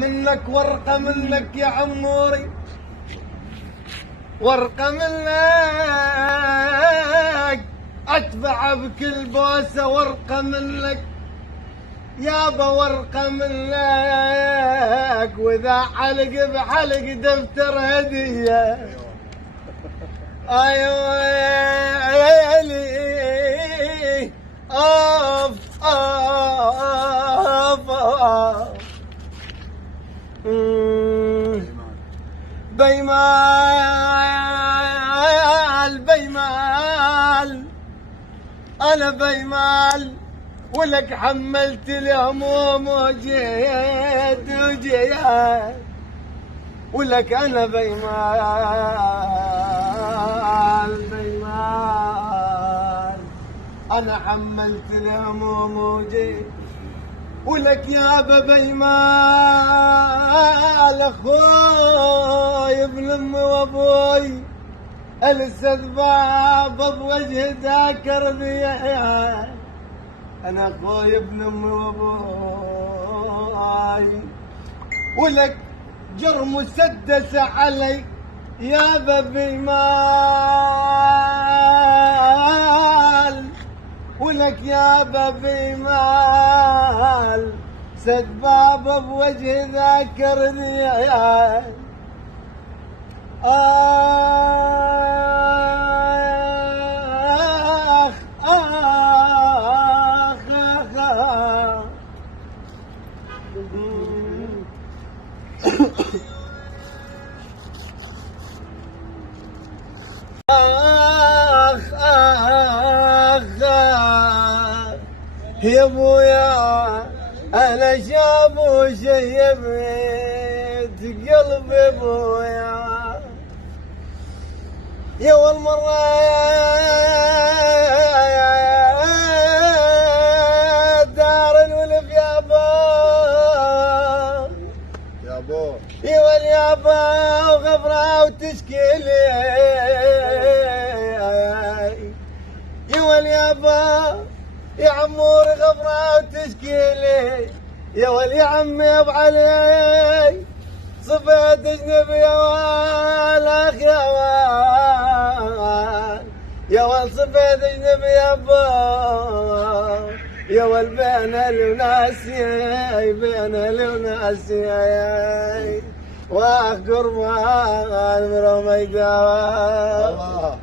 منك ورقة منك يا عموري، ورقة منك أتبع بكل بوسة، ورقة منك يابا، ورقة منك، وإذا علق بحلق دفتر هدية. أيوة لي أوف أوف أوف بيمال بيمال، أنا بيمال ولك حملت الهموم وجيت وجيت، ولك أنا بيمال بيمال، أنا حملت الهموم وجيت، ولك يابا بيمال أخوي ابن أمي وأبوي، السذباب بوجه ذاكر ذيع، أنا أخوي ابن أمي وأبوي، ولك جر مسدس علي يابا بيمال، ولك يابا بيمال سدباب بوجه ذاكر ذيع. آخ آخ آخ آخ آخ يا ابويا، أنا شابو شيبت قلبي ابويا، يا والمرة دار الولف يابا يابا، يا واليابا وغبرة وتشكي لي، يا واليابا يا عموري غبرة وتشكي لي، يا ولي عمي ابو علي صفيت اجنبي يا والاخ يا وال، يا وال صفيت اجنبي يا با، يا وال بين الوناسي بين الوناسي، واخ قربان مرمى يداوى.